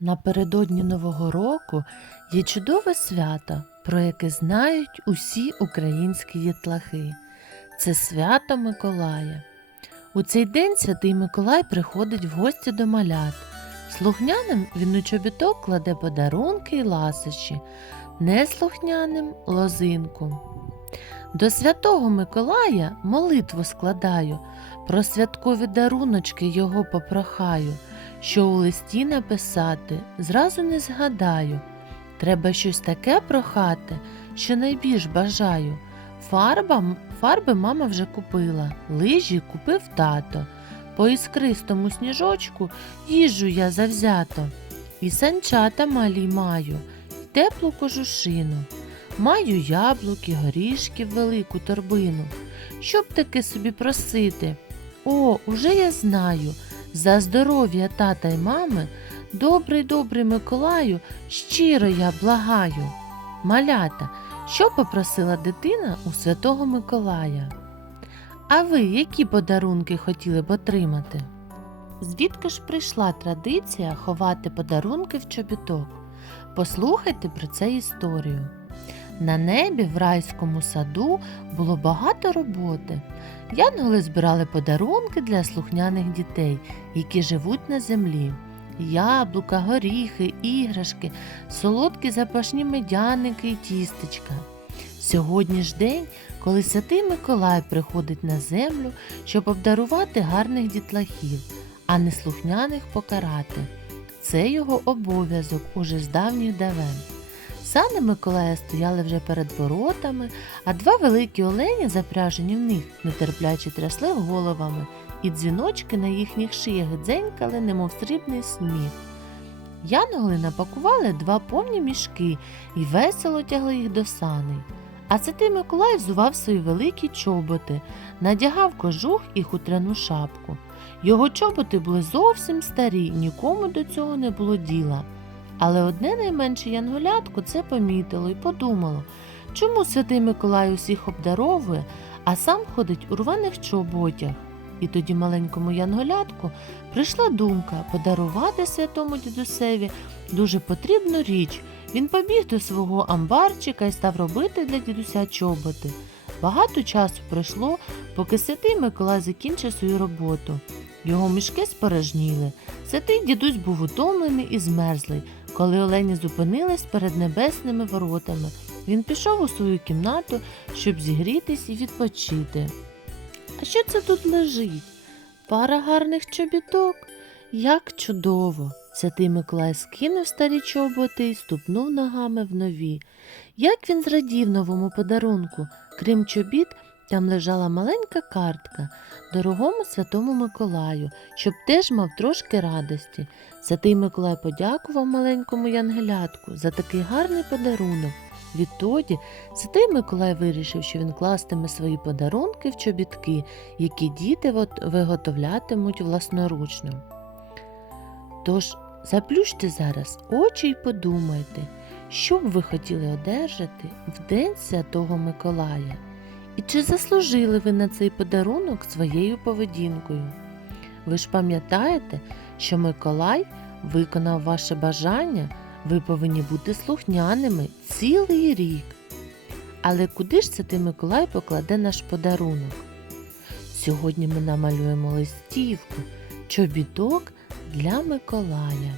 Напередодні Нового року є чудове свято, про яке знають усі українські дітлахи. Це свято Миколая. У цей день святий Миколай приходить в гості до малят. Слухняним він у чобіток кладе подарунки й ласощі, неслухняним лозинку. До святого Миколая молитву складаю, про святкові даруночки його попрохаю що у листі написати, зразу не згадаю. Треба щось таке прохати, що найбільш бажаю. Фарба, фарби мама вже купила, лижі купив тато. По іскристому сніжочку їжу я завзято. І санчата малі маю, і теплу кожушину. Маю яблуки, горішки, велику торбину. Щоб таки собі просити? О, уже я знаю. За здоров'я тата й мами, добрий добрий Миколаю, щиро я благаю. Малята, що попросила дитина у святого Миколая? А ви які подарунки хотіли б отримати? Звідки ж прийшла традиція ховати подарунки в чобіток? Послухайте про це історію. На небі в райському саду було багато роботи. Янголи збирали подарунки для слухняних дітей, які живуть на землі. Яблука, горіхи, іграшки, солодкі запашні медяники і тістечка. Сьогодні ж день, коли святий Миколай приходить на землю, щоб обдарувати гарних дітлахів, а не слухняних покарати. Це його обов'язок уже з давніх давен. Сани Миколая стояли вже перед воротами, а два великі олені, запряжені в них, нетерпляче трясли головами, і дзвіночки на їхніх шиях дзенькали, немов срібний сміх. Янголи напакували два повні мішки і весело тягли їх до саней. А святий Миколай взував свої великі чоботи, надягав кожух і хутряну шапку. Його чоботи були зовсім старі, нікому до цього не було діла. Але одне найменше янголятко це помітило і подумало, чому святий Миколай усіх обдаровує, а сам ходить у рваних чоботях. І тоді маленькому янголятку прийшла думка подарувати святому дідусеві дуже потрібну річ. Він побіг до свого амбарчика і став робити для дідуся чоботи. Багато часу пройшло, поки святий Миколай закінчив свою роботу. Його мішки спорожніли. Святий дідусь був утомлений і змерзлий. Коли олені зупинились перед небесними воротами, він пішов у свою кімнату, щоб зігрітись і відпочити. А що це тут лежить? Пара гарних чобіток? Як чудово! Святий Миколай скинув старі чоботи і ступнув ногами в нові. Як він зрадів новому подарунку, крім чобіт, там лежала маленька картка дорогому святому Миколаю, щоб теж мав трошки радості. Святий Миколай подякував маленькому янгелятку за такий гарний подарунок. Відтоді святий Миколай вирішив, що він кластиме свої подарунки в чобітки, які діти виготовлятимуть власноручно. Тож заплющте зараз очі й подумайте, що б ви хотіли одержати в День Святого Миколая. І чи заслужили ви на цей подарунок своєю поведінкою? Ви ж пам'ятаєте, що Миколай виконав ваше бажання, ви повинні бути слухняними цілий рік. Але куди ж це ти Миколай покладе наш подарунок? Сьогодні ми намалюємо листівку, чобіток для Миколая.